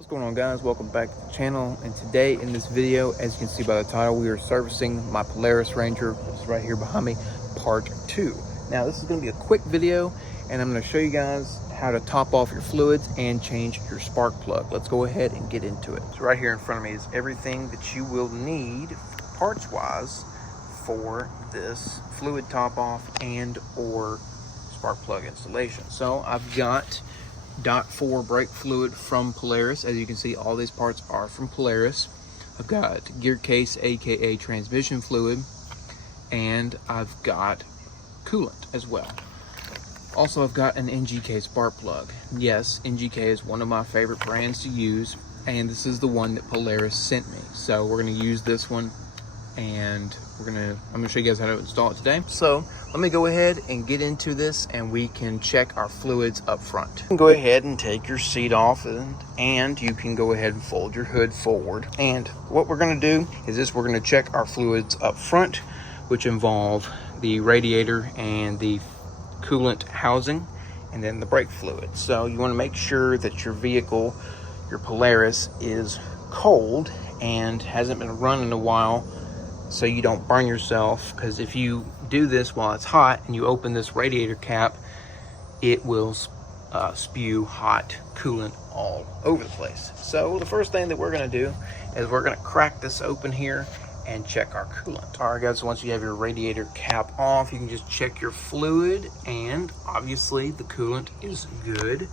What's going on, guys? Welcome back to the channel. And today in this video, as you can see by the title, we are servicing my Polaris Ranger, which is right here behind me, part 2. Now this is going to be a quick video and I'm going to show you guys how to top off your fluids and change your spark plug. Let's go ahead and get into it. So right here in front of me is everything that you will need parts wise for this fluid top off and or spark plug installation. So I've got .4 brake fluid from Polaris. As you can see, all these parts are from Polaris. I've got GEARCASE, aka transmission fluid, and I've got coolant as well. Also, I've got an NGK spark plug. Yes, NGK is one of my favorite brands to use, and this is the one that Polaris sent me. So we're going to use this one, and I'm going to show you guys how to install it today. So let me go ahead and get into this and we can check our fluids up front. You can go ahead and take your seat off and you can go ahead and fold your hood forward. And what we're going to do is we're going to check our fluids up front, which involve the radiator and the coolant housing and then the brake fluid. So you want to make sure that your vehicle, your Polaris, is cold and hasn't been run in a while, so you don't burn yourself, because if you do this while it's hot and you open this radiator cap, it will spew hot coolant all over the place. So the first thing that we're going to do is we're going to crack this open here and check our coolant. All right, guys, so once you have your radiator cap off, you can just check your fluid, and obviously the coolant is good.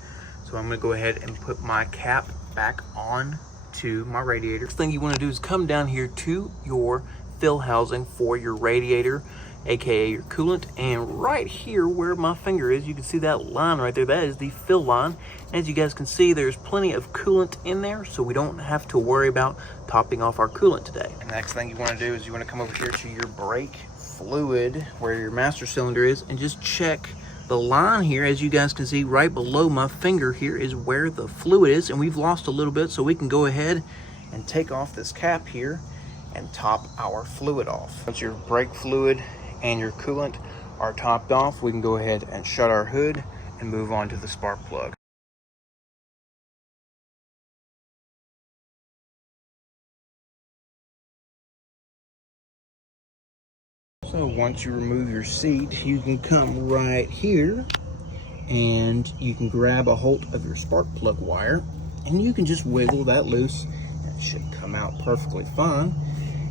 So I'm going to go ahead and put my cap back on to my radiator. First thing you want to do is come down here to your fill housing for your radiator, aka your coolant, and right here where my finger is, you can see that line right there. That is the fill line. As you guys can see, there's plenty of coolant in there, so we don't have to worry about topping off our coolant today. And the next thing you want to do is you want to come over here to your brake fluid where your master cylinder is and just check the line here. As you guys can see, right below my finger here is where the fluid is, and we've lost a little bit, so we can go ahead and take off this cap here and top our fluid off. Once your brake fluid and your coolant are topped off, we can go ahead and shut our hood and move on to the spark plug. So once you remove your seat, you can come right here and you can grab a hold of your spark plug wire and you can just wiggle that loose and it should come out perfectly fine.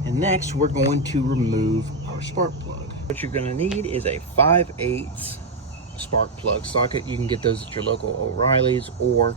And next, we're going to remove our spark plug. What you're going to need is a 5/8 spark plug socket. You can get those at your local O'Reilly's or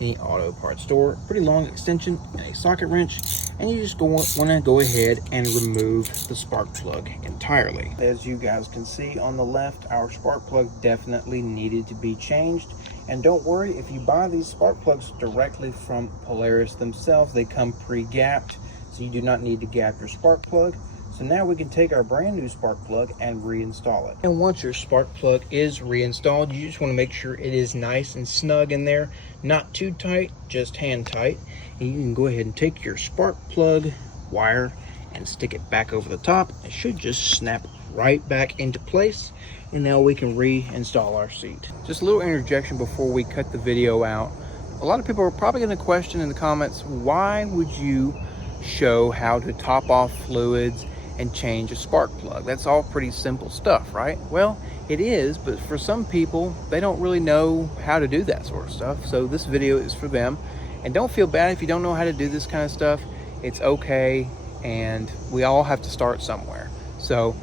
any auto parts store. Pretty long extension and a socket wrench. And you just want to go ahead and remove the spark plug entirely. As you guys can see on the left, our spark plug definitely needed to be changed. And don't worry, if you buy these spark plugs directly from Polaris themselves, they come pre-gapped. So you do not need to gap your spark plug. So now we can take our brand new spark plug and reinstall it. And once your spark plug is reinstalled, you just want to make sure it is nice and snug in there, not too tight, just hand tight. And you can go ahead and take your spark plug wire and stick it back over the top. It should just snap right back into place. And now we can reinstall our seat. Just a little interjection before we cut the video out. A lot of people are probably going to question in the comments, why would you show how to top off fluids and change a spark plug? That's all pretty simple stuff, right? Well, it is, but for some people, they don't really know how to do that sort of stuff. So this video is for them. And don't feel bad if you don't know how to do this kind of stuff. It's okay, and we all have to start somewhere. So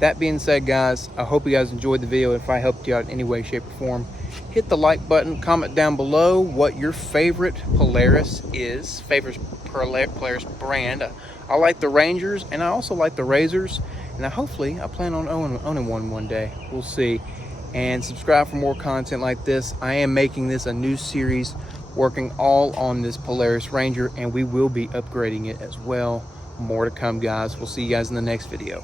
that being said, guys, I hope you guys enjoyed the video. If I helped you out in any way, shape, or form, hit the like button, comment down below what your favorite Polaris is, favorite Polaris brand. I like the Rangers and I also like the Razors, and hopefully I plan on owning one day. We'll see. And subscribe for more content like this. I am making this a new series working all on this Polaris Ranger, and we will be upgrading it as well. More to come, guys. We'll see you guys in the next video.